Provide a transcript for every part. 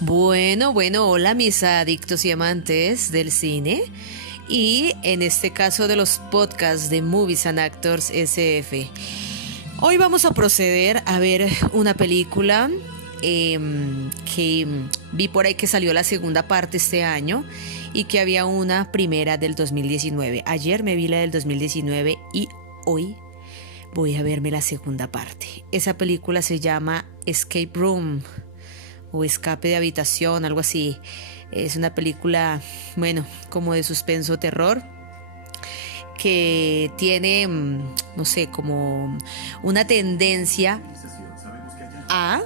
Bueno, hola mis adictos y amantes del cine y en este caso de los podcasts de Movies and Actors SF. Hoy vamos a proceder a ver una película que vi por ahí que salió la segunda parte este año y que había una primera del 2019. Ayer me vi la del 2019 y hoy voy a verme la segunda parte. Esa película se llama Escape Room o Escape de Habitación, algo así. Es una película, bueno, como de suspenso terror que tiene, no sé, como una tendencia a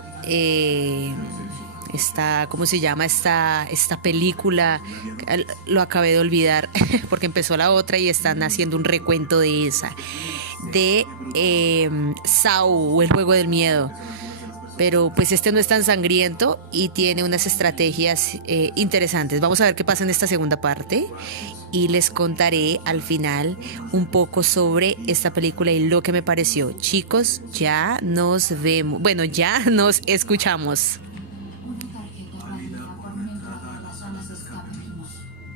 ¿cómo se llama esta película? Lo acabé de olvidar porque empezó la otra y están haciendo un recuento de esa, de Saw o El Juego del Miedo. Pero pues este no es tan sangriento y tiene unas estrategias interesantes. Vamos a ver qué pasa en esta segunda parte y les contaré al final un poco sobre esta película y lo que me pareció. Chicos, ya nos vemos. Bueno, ya nos escuchamos.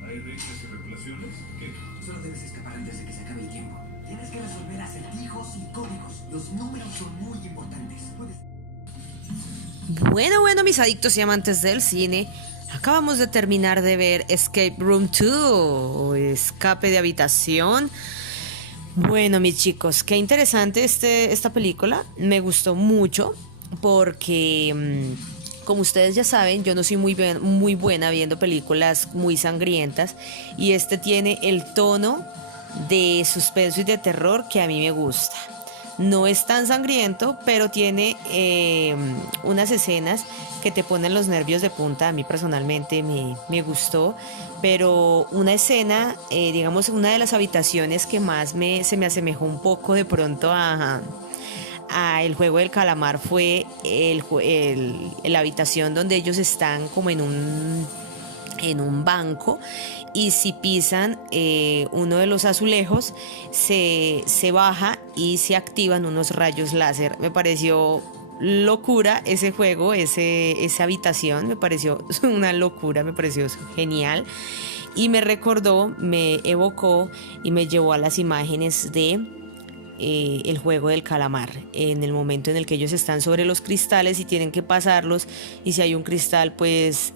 ¿Hay reglas y regulaciones? ¿Qué? Solo debes escapar antes de que se acabe el tiempo. Tienes que resolver acertijos y códigos. Los números son muy importantes. Bueno, mis adictos y amantes del cine, acabamos de terminar de ver Escape Room 2 o Escape de Habitación. Bueno, mis chicos, qué interesante esta película. Me gustó mucho porque, como ustedes ya saben, yo no soy muy buena viendo películas muy sangrientas y este tiene el tono de suspenso y de terror que a mí me gusta. No es tan sangriento, pero tiene unas escenas que te ponen los nervios de punta. A mí personalmente me gustó, pero una escena, digamos, una de las habitaciones que más se me asemejó un poco de pronto a El Juego del Calamar fue la habitación donde ellos están como en un banco y si pisan uno de los azulejos se baja y se activan unos rayos láser. Me pareció locura ese juego, esa habitación, me pareció una locura, me pareció genial y me evocó y me llevó a las imágenes de El Juego del Calamar, en el momento en el que ellos están sobre los cristales y tienen que pasarlos y si hay un cristal pues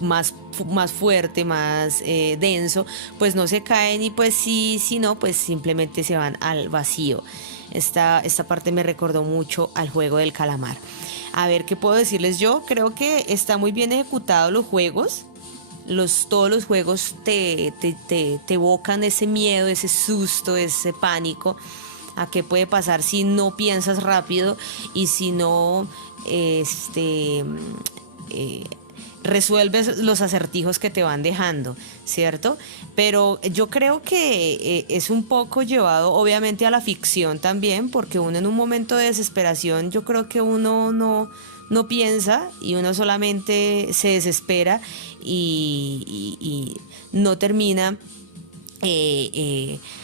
más fuerte, más denso, pues no se caen y pues si no, pues simplemente se van al vacío. Esta parte me recordó mucho al Juego del Calamar. A ver, ¿qué puedo decirles yo? Creo que está muy bien ejecutado los juegos. Todos los juegos te evocan ese miedo, ese susto, ese pánico a qué puede pasar si no piensas rápido y si no resuelves los acertijos que te van dejando, ¿cierto? Pero yo creo que es un poco llevado obviamente a la ficción también, porque uno en un momento de desesperación yo creo que uno no piensa y uno solamente se desespera y no termina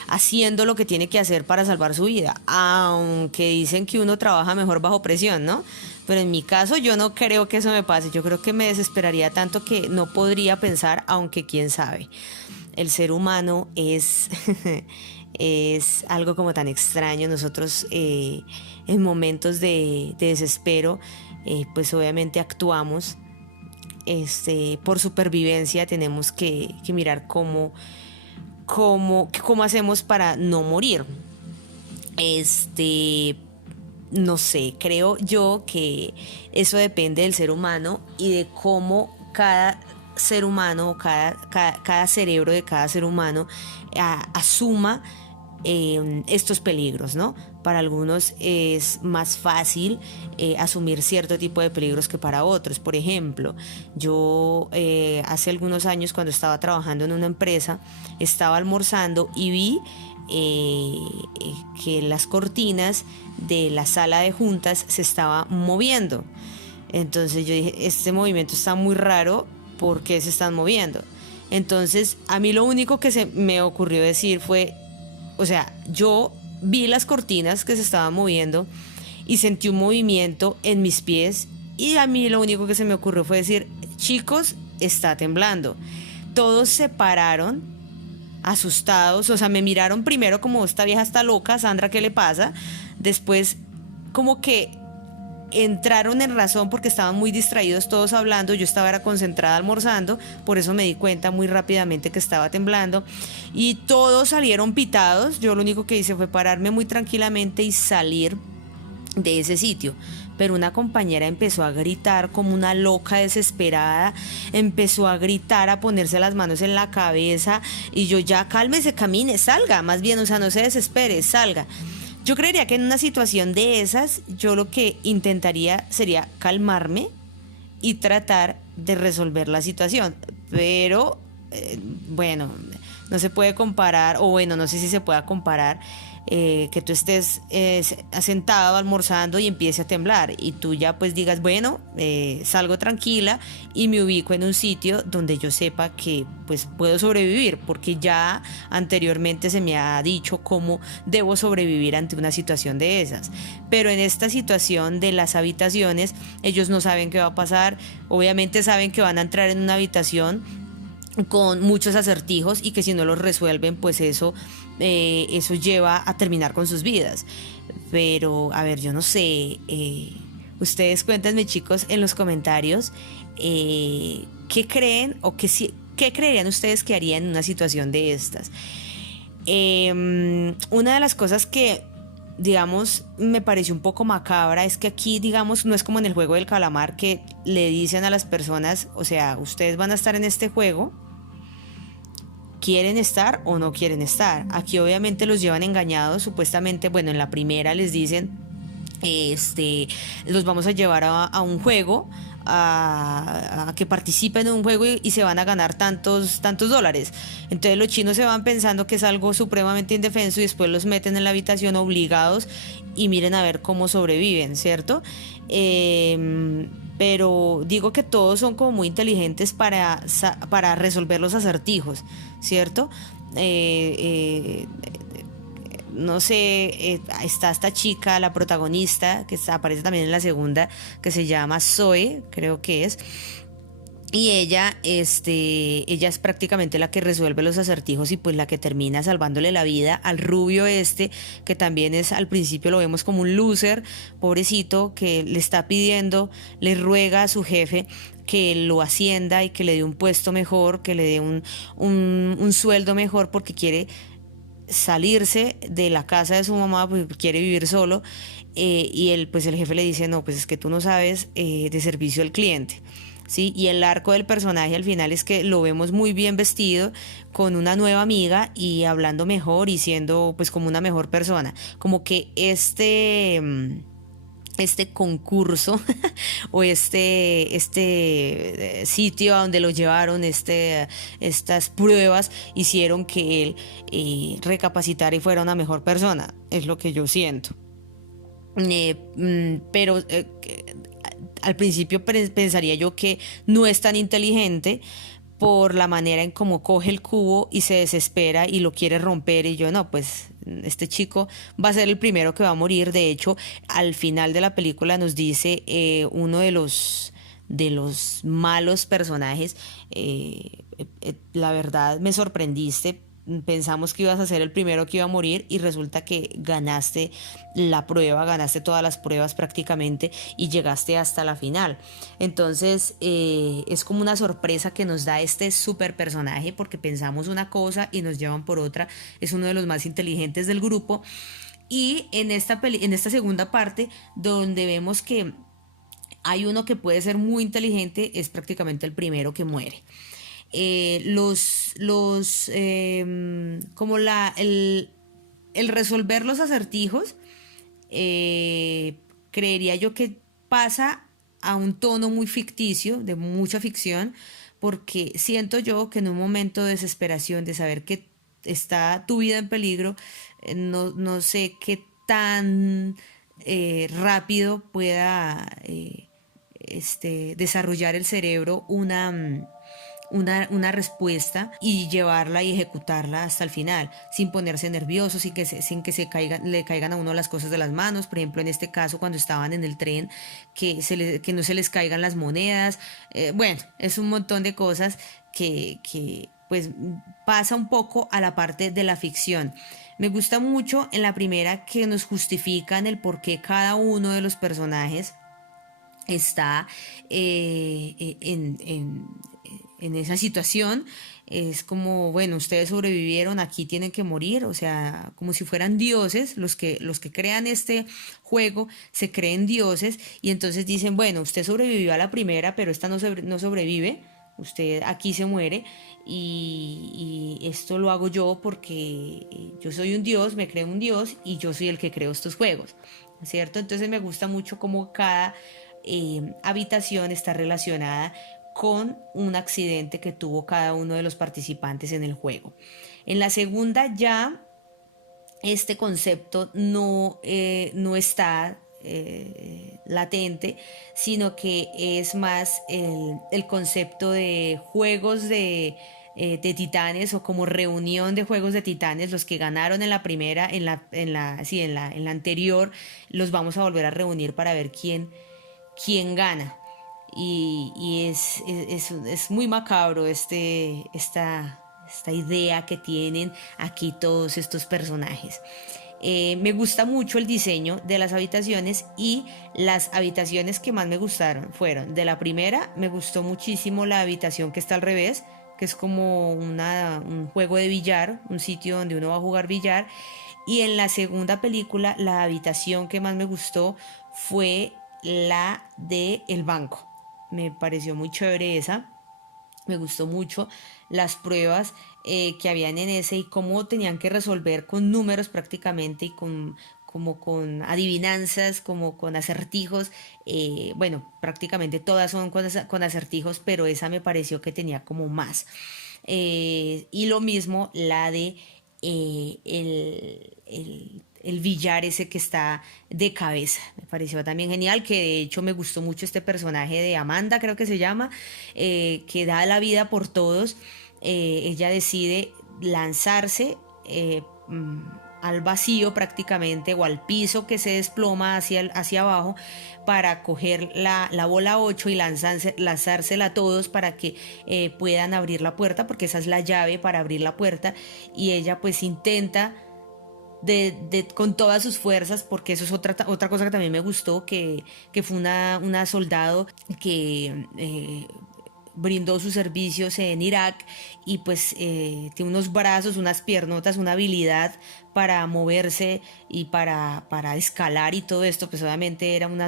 haciendo lo que tiene que hacer para salvar su vida, aunque dicen que uno trabaja mejor bajo presión, ¿no? Pero en mi caso yo no creo que eso me pase. Yo creo que me desesperaría tanto que no podría pensar, aunque quién sabe. El ser humano es es algo como tan extraño. Nosotros en momentos de desespero pues obviamente actuamos por supervivencia. Tenemos que mirar cómo hacemos para no morir. No sé, creo yo que eso depende del ser humano y de cómo cada ser humano, cada cerebro de cada ser humano asuma estos peligros, ¿no? Para algunos es más fácil asumir cierto tipo de peligros que para otros. Por ejemplo, yo hace algunos años cuando estaba trabajando en una empresa, estaba almorzando y vi que las cortinas de la sala de juntas se estaba moviendo. Entonces yo dije, este movimiento está muy raro, ¿por qué se están moviendo? Entonces a mí lo único que se me ocurrió decir fue, o sea, yo vi las cortinas que se estaban moviendo y sentí un movimiento en mis pies Y a mí lo único que se me ocurrió fue decir, chicos, está temblando. Todos se pararon asustados, o sea, me miraron primero como esta vieja está loca, Sandra, ¿qué le pasa? Después como que entraron en razón porque estaban muy distraídos todos hablando, yo estaba era concentrada almorzando, por eso me di cuenta muy rápidamente que estaba temblando y todos salieron pitados. Yo lo único que hice fue pararme muy tranquilamente y salir de ese sitio. Pero una compañera empezó a gritar como una loca desesperada, empezó a gritar, a ponerse las manos en la cabeza y yo ya cálmese, camine, salga, más bien, o sea, no se desespere, salga. Yo creería que en una situación de esas, yo lo que intentaría sería calmarme y tratar de resolver la situación. Pero, bueno, no se puede comparar, o bueno, no sé si se pueda comparar que tú estés sentado almorzando y empiece a temblar y tú ya pues digas, bueno, salgo tranquila y me ubico en un sitio donde yo sepa que pues puedo sobrevivir, porque ya anteriormente se me ha dicho cómo debo sobrevivir ante una situación de esas. Pero en esta situación de las habitaciones, ellos no saben qué va a pasar, obviamente saben que van a entrar en una habitación con muchos acertijos y que si no los resuelven pues eso lleva a terminar con sus vidas. Pero a ver, yo no sé, ustedes cuéntenme, chicos, en los comentarios qué creen o qué creerían ustedes que harían en una situación de estas. Una de las cosas que digamos me pareció un poco macabra es que aquí, digamos, no es como en el juego del calamar, que le dicen a las personas, o sea, ustedes van a estar en este juego, ¿quieren estar o no quieren estar? Aquí obviamente los llevan engañados, supuestamente, bueno, en la primera les dicen, los vamos a llevar a un juego, a que participen en un juego y se van a ganar tantos dólares. Entonces los chinos se van pensando que es algo supremamente indefenso y después los meten en la habitación obligados y miren a ver cómo sobreviven, ¿cierto? Pero digo que todos son como muy inteligentes para resolver los acertijos, ¿cierto? No sé, está esta chica, la protagonista, que aparece también en la segunda, que se llama Zoe, creo que es. Y ella es prácticamente la que resuelve los acertijos y pues la que termina salvándole la vida al rubio que también es, al principio lo vemos como un loser, pobrecito, que le está pidiendo, le ruega a su jefe que lo ascienda y que le dé un puesto mejor, que le dé un sueldo mejor porque quiere salirse de la casa de su mamá, porque quiere vivir solo. Y él, pues el jefe le dice, no, pues es que tú no sabes de servicio al cliente. ¿Sí? Y el arco del personaje al final es que lo vemos muy bien vestido, con una nueva amiga y hablando mejor y siendo pues como una mejor persona. Como que este concurso o sitio a donde lo llevaron, estas pruebas hicieron que él recapacitara y fuera una mejor persona, es lo que yo siento. Pero al principio pensaría yo que no es tan inteligente por la manera en cómo coge el cubo y se desespera y lo quiere romper, y yo no, pues este chico va a ser el primero que va a morir. De hecho, al final de la película nos dice uno de los malos personajes, la verdad me sorprendiste, pensamos que ibas a ser el primero que iba a morir y resulta que ganaste la prueba, ganaste todas las pruebas prácticamente y llegaste hasta la final. Entonces es como una sorpresa que nos da este super personaje, porque pensamos una cosa y nos llevan por otra. Es uno de los más inteligentes del grupo y en esta segunda parte donde vemos que hay uno que puede ser muy inteligente, es prácticamente el primero que muere. Como el resolver los acertijos, creería yo que pasa a un tono muy ficticio, de mucha ficción, porque siento yo que en un momento de desesperación, de saber que está tu vida en peligro, no sé qué tan rápido pueda desarrollar el cerebro una respuesta y llevarla y ejecutarla hasta el final, sin ponerse nervioso, sin que le caigan a uno las cosas de las manos. Por ejemplo, en este caso, cuando estaban en el tren, que no se les caigan las monedas. Bueno, es un montón de cosas que pues pasa un poco a la parte de la ficción. Me gusta mucho en la primera que nos justifican el por qué cada uno de los personajes está en esa situación. Es como, bueno, ustedes sobrevivieron, aquí tienen que morir, o sea, como si fueran dioses. Los que crean este juego se creen dioses y entonces dicen, bueno, usted sobrevivió a la primera, pero esta no sobrevive, usted aquí se muere y esto lo hago yo porque yo soy un dios, me creo un dios y yo soy el que creo estos juegos, ¿cierto? Entonces me gusta mucho cómo cada habitación está relacionada con un accidente que tuvo cada uno de los participantes en el juego. En la segunda ya este concepto no está latente, sino que es más el concepto de juegos de titanes, o como reunión de juegos de titanes. Los que ganaron en la primera, en la anterior, los vamos a volver a reunir para ver quién gana. Y es muy macabro esta idea que tienen aquí todos estos personajes. Me gusta mucho el diseño de las habitaciones, y las habitaciones que más me gustaron fueron: de la primera me gustó muchísimo la habitación que está al revés, que es como un juego de billar, un sitio donde uno va a jugar billar. Y en la segunda película, la habitación que más me gustó fue la del banco. Me pareció muy chévere esa. Me gustó mucho las pruebas que habían en ese, y cómo tenían que resolver con números prácticamente, y como con adivinanzas, como con acertijos. Bueno, prácticamente todas son con acertijos, pero esa me pareció que tenía como más. Y lo mismo la de el billar ese que está de cabeza. Me pareció también genial, que de hecho me gustó mucho este personaje de Amanda, creo que se llama, que da la vida por todos. Ella decide lanzarse al vacío prácticamente, o al piso que se desploma hacia abajo, para coger la bola 8 y lanzársela a todos para que puedan abrir la puerta, porque esa es la llave para abrir la puerta. Y ella pues intenta con todas sus fuerzas, porque eso es otra cosa que también me gustó, que fue una soldado que brindó sus servicios en Irak, y pues tiene unos brazos, unas piernotas, una habilidad para moverse y para escalar y todo esto. Pues obviamente era un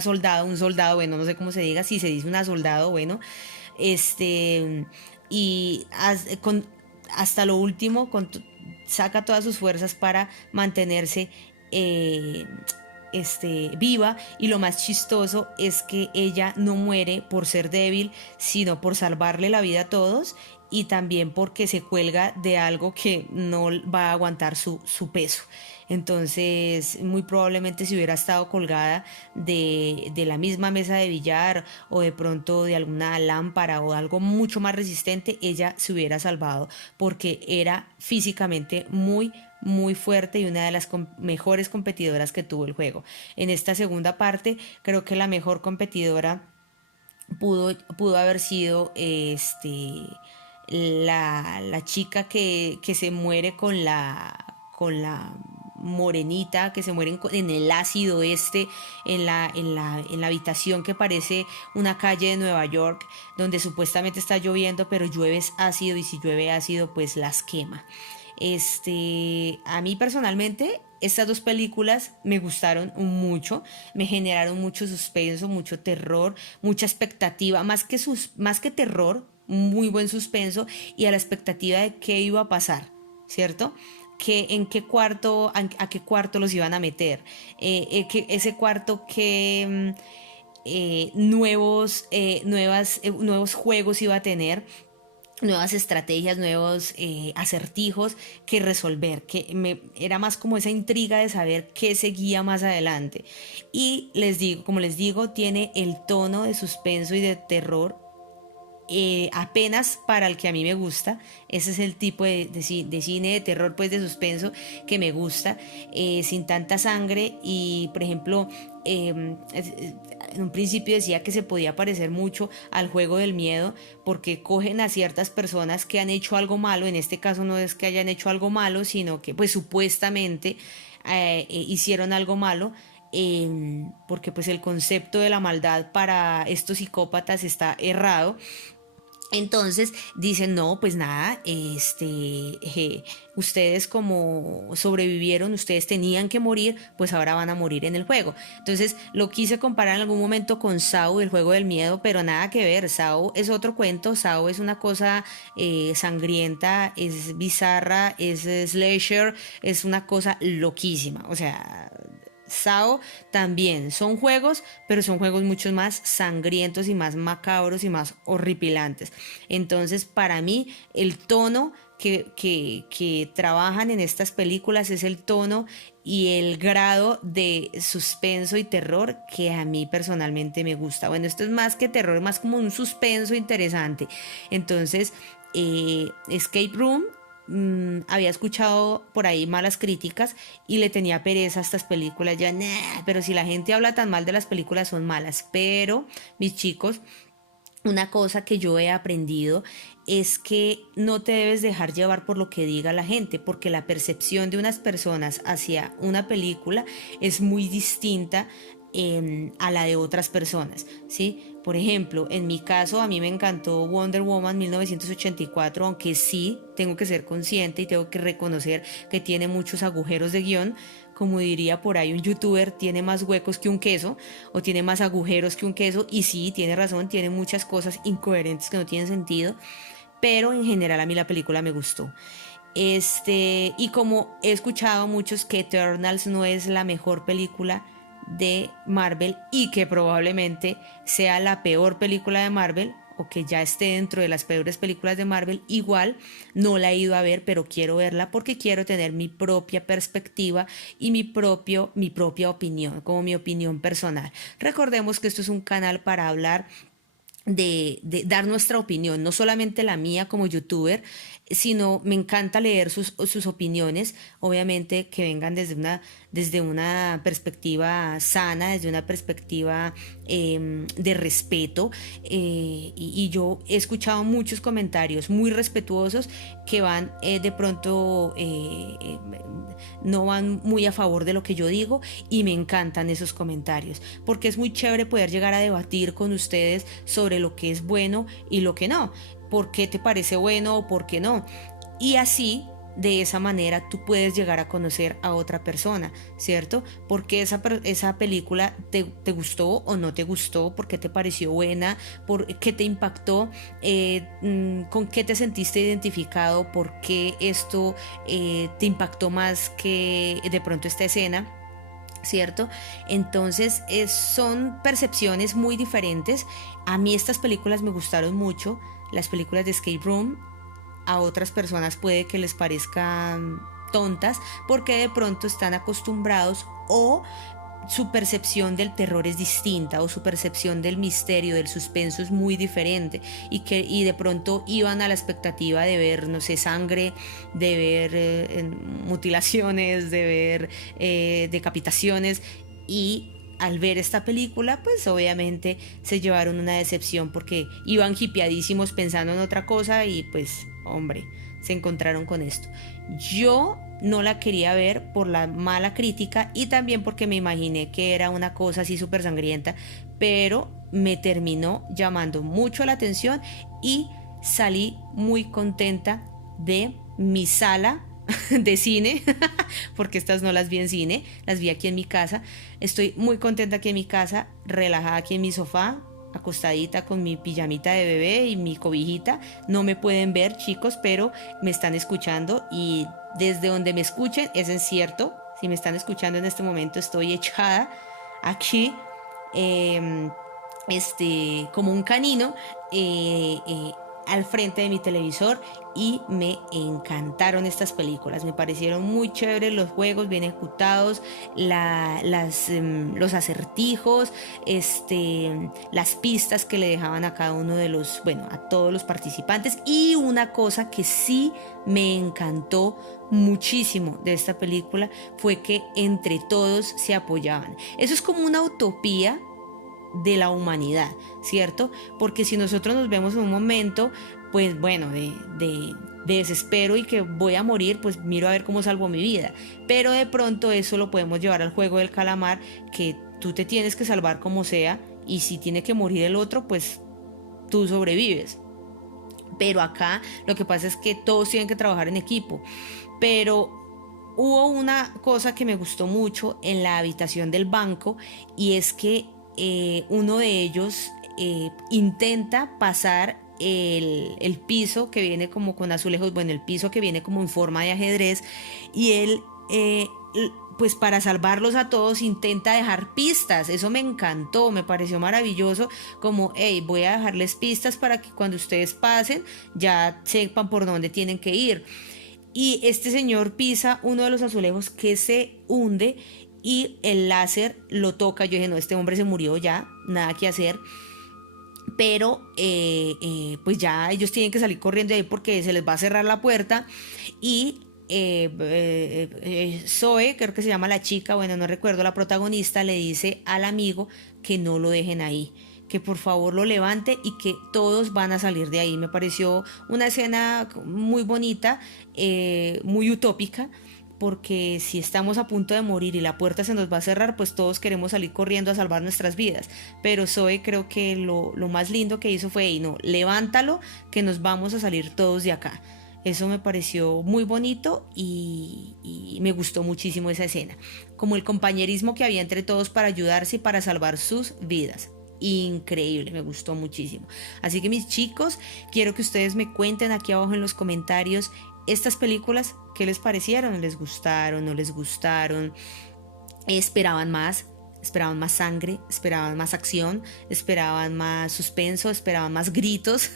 soldado, bueno, no sé cómo se diga, si se dice una soldado, bueno, y hasta lo último, saca todas sus fuerzas para mantenerse viva. Y lo más chistoso es que ella no muere por ser débil, sino por salvarle la vida a todos, y también porque se cuelga de algo que no va a aguantar su peso. Entonces, muy probablemente, si hubiera estado colgada de la misma mesa de billar, o de pronto de alguna lámpara o algo mucho más resistente, ella se hubiera salvado, porque era físicamente muy fuerte, y una de las mejores competidoras que tuvo el juego. En esta segunda parte, creo que la mejor competidora pudo haber sido la chica que se muere con la morenita, que se mueren en el ácido en la habitación que parece una calle de Nueva York, donde supuestamente está lloviendo, pero llueve ácido, y si llueve ácido pues las quema. A mí personalmente estas dos películas me gustaron mucho, me generaron mucho suspenso, mucho terror, mucha expectativa, más que terror, muy buen suspenso, y a la expectativa de qué iba a pasar, ¿cierto? A qué cuarto los iban a meter, ese cuarto que nuevos juegos iba a tener, nuevas estrategias, nuevos acertijos que resolver, era más como esa intriga de saber qué seguía más adelante. Y como les digo, tiene el tono de suspenso y de terror apenas para el que a mí me gusta. Ese es el tipo de cine de terror, pues de suspenso que me gusta, sin tanta sangre. Y por ejemplo, en un principio decía que se podía parecer mucho al Juego del Miedo, porque cogen a ciertas personas que han hecho algo malo. En este caso no es que hayan hecho algo malo, sino que pues supuestamente hicieron algo malo, porque pues el concepto de la maldad para estos psicópatas está errado. Entonces dicen, no, pues nada, ustedes como sobrevivieron, ustedes tenían que morir, pues ahora van a morir en el juego. Entonces lo quise comparar en algún momento con Saw, el Juego del Miedo, pero nada que ver. Saw es otro cuento. Saw es una cosa sangrienta, es bizarra, es slasher, es una cosa loquísima. O sea, Sao también son juegos, pero son juegos mucho más sangrientos y más macabros y más horripilantes. Entonces, para mí, el tono que trabajan en estas películas es el tono y el grado de suspenso y terror que a mí personalmente me gusta. Bueno, esto es más que terror, es más como un suspenso interesante. Entonces, Escape Room, había escuchado por ahí malas críticas y le tenía pereza a estas películas. Ya, nah, pero si la gente habla tan mal de las películas son malas. Pero, mis chicos, una cosa que yo he aprendido es que no te debes dejar llevar por lo que diga la gente, porque la percepción de unas personas hacia una película es muy distinta a la de otras personas, ¿sí? Por ejemplo, en mi caso, a mí me encantó Wonder Woman 1984, aunque sí tengo que ser consciente y tengo que reconocer que tiene muchos agujeros de guión. Como diría por ahí un youtuber, tiene más huecos que un queso, o tiene más agujeros que un queso. Y sí, tiene razón, tiene muchas cosas incoherentes que no tienen sentido, pero en general a mí la película me gustó. Y como he escuchado a muchos que Eternals no es la mejor película de Marvel y que probablemente sea la peor película de Marvel, o que ya esté dentro de las peores películas de Marvel, igual no la he ido a ver, pero quiero verla porque quiero tener mi propia perspectiva y mi propia opinión, como mi opinión personal. Recordemos que esto es un canal para hablar de dar nuestra opinión, no solamente la mía como youtuber, sino me encanta leer sus opiniones, obviamente que vengan desde una perspectiva sana, desde una perspectiva de respeto, y yo he escuchado muchos comentarios muy respetuosos que van de pronto no van muy a favor de lo que yo digo, y me encantan esos comentarios porque es muy chévere poder llegar a debatir con ustedes sobre lo que es bueno y lo que no, por qué te parece bueno o por qué no. Y así, de esa manera, tú puedes llegar a conocer a otra persona, ¿cierto? Porque esa película te gustó o no te gustó, por qué te pareció buena, por qué te impactó, con qué te sentiste identificado, por qué esto te impactó más que de pronto esta escena, ¿cierto? Entonces son percepciones muy diferentes. A mí estas películas me gustaron mucho, las películas de Escape Room. A otras personas puede que les parezcan tontas porque de pronto están acostumbrados, o su percepción del terror es distinta, o su percepción del misterio, del suspenso es muy diferente, y de pronto iban a la expectativa de ver, no sé, sangre, de ver mutilaciones, de ver decapitaciones, y al ver esta película, pues obviamente se llevaron una decepción porque iban hipeadísimos pensando en otra cosa y pues, hombre, se encontraron con esto. Yo no la quería ver por la mala crítica y también porque me imaginé que era una cosa así súper sangrienta, pero me terminó llamando mucho la atención y salí muy contenta de mi sala de cine, porque estas no las vi en cine, las vi aquí en mi casa. Estoy muy contenta aquí en mi casa, relajada aquí en mi sofá, acostadita con mi pijamita de bebé y mi cobijita. No me pueden ver, chicos, pero me están escuchando, y desde donde me escuchen es en cierto. Si me están escuchando en este momento, estoy echada aquí, como un canino, al frente de mi televisor y me encantaron estas películas. Me parecieron muy chéveres los juegos, bien ejecutados, los acertijos, las pistas que le dejaban a cada uno de los, bueno, a todos los participantes. Y una cosa que sí me encantó muchísimo de esta película fue que entre todos se apoyaban. Eso es como una utopía de la humanidad, ¿cierto? Porque si nosotros nos vemos en un momento, pues bueno, de desespero y que voy a morir, pues miro a ver cómo salvo mi vida. Pero de pronto eso lo podemos llevar al juego del calamar, que tú te tienes que salvar como sea, y si tiene que morir el otro, pues tú sobrevives. Pero acá lo que pasa es que todos tienen que trabajar en equipo. Pero hubo una cosa que me gustó mucho en la habitación del banco, y es que uno de ellos intenta pasar el piso que viene como con azulejos, bueno, el piso que viene como en forma de ajedrez, y él pues para salvarlos a todos intenta dejar pistas. Eso me encantó, me pareció maravilloso, como hey, voy a dejarles pistas para que cuando ustedes pasen ya sepan por dónde tienen que ir. Y este señor pisa uno de los azulejos que se hunde y el láser lo toca. Yo dije, no, este hombre se murió ya, nada que hacer. Pero pues ya ellos tienen que salir corriendo de ahí porque se les va a cerrar la puerta. Y Zoe, creo que se llama la chica, bueno, no recuerdo, la protagonista le dice al amigo que no lo dejen ahí, que por favor lo levante y que todos van a salir de ahí. Me pareció una escena muy bonita, muy utópica, porque si estamos a punto de morir y la puerta se nos va a cerrar, pues todos queremos salir corriendo a salvar nuestras vidas. Pero Zoe creo que lo más lindo que hizo fue, no, levántalo, que nos vamos a salir todos de acá. Eso me pareció muy bonito y me gustó muchísimo esa escena. Como el compañerismo que había entre todos para ayudarse y para salvar sus vidas. Increíble, me gustó muchísimo. Así que mis chicos, quiero que ustedes me cuenten aquí abajo en los comentarios estas películas, ¿qué les parecieron? ¿Les gustaron? ¿No les gustaron? ¿Esperaban más? ¿Esperaban más sangre? ¿Esperaban más acción? ¿Esperaban más suspenso? ¿Esperaban más gritos?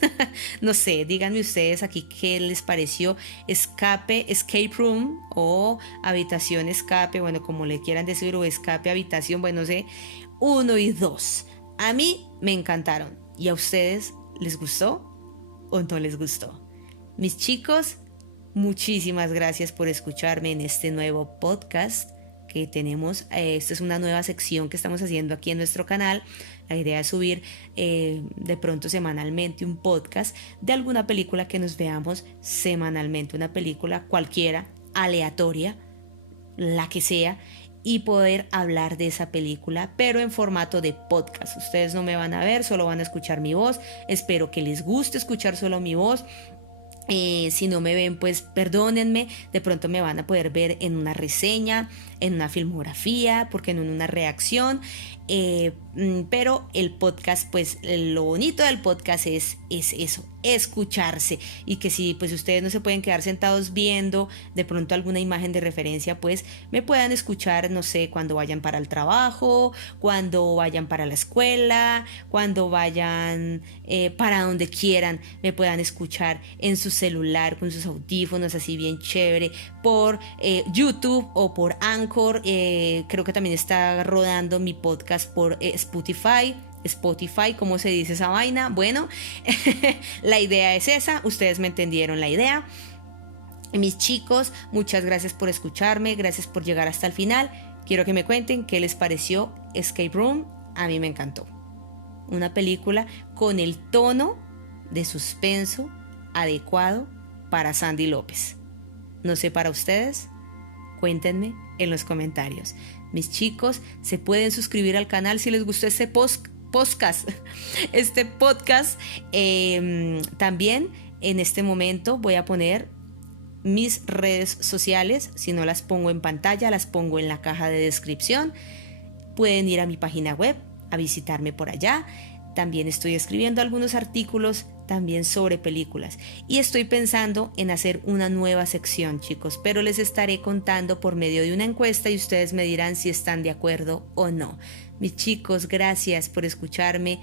No sé, díganme ustedes aquí qué les pareció Escape Room o Habitación Escape, bueno, como le quieran decir, o Escape Habitación, bueno, no sé, 1 y 2. A mí me encantaron. ¿Y a ustedes les gustó o no les gustó? Mis chicos, muchísimas gracias por escucharme en este nuevo podcast que tenemos. Esta es una nueva sección que estamos haciendo aquí en nuestro canal. La idea es subir de pronto semanalmente un podcast de alguna película que nos veamos semanalmente. Una película cualquiera, aleatoria, la que sea, y poder hablar de esa película, pero en formato de podcast. Ustedes no me van a ver, solo van a escuchar mi voz. Espero que les guste escuchar solo mi voz. Si no me ven, pues perdónenme, de pronto me van a poder ver en una reseña, en una filmografía, porque no en una reacción, pero el podcast, pues lo bonito del podcast es eso, escucharse, y que si pues ustedes no se pueden quedar sentados viendo de pronto alguna imagen de referencia, pues me puedan escuchar, no sé, cuando vayan para el trabajo, cuando vayan para la escuela, cuando vayan para donde quieran, me puedan escuchar en su celular con sus audífonos así bien chévere, por YouTube o por Anchor. Creo que también está rodando mi podcast por Spotify, ¿cómo se dice esa vaina? Bueno, la idea es esa, ustedes me entendieron la idea. Mis chicos, muchas gracias por escucharme, gracias por llegar hasta el final. Quiero que me cuenten qué les pareció Escape Room. A mí me encantó. Una película con el tono de suspenso adecuado para Sandy López. No sé para ustedes, cuéntenme en los comentarios. Mis chicos, se pueden suscribir al canal si les gustó este podcast. También en este momento voy a poner mis redes sociales. Si no las pongo en pantalla, las pongo en la caja de descripción. Pueden ir a mi página web a visitarme por allá. También estoy escribiendo algunos artículos también sobre películas, y estoy pensando en hacer una nueva sección, chicos, pero les estaré contando por medio de una encuesta y ustedes me dirán si están de acuerdo o no. Mis chicos, gracias por escucharme,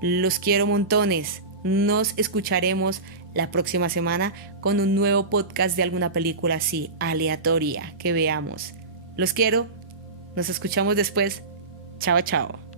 los quiero montones, Nos escucharemos la próxima semana con un nuevo podcast de alguna película así aleatoria que veamos. Los quiero. Nos escuchamos después. Chao, chao.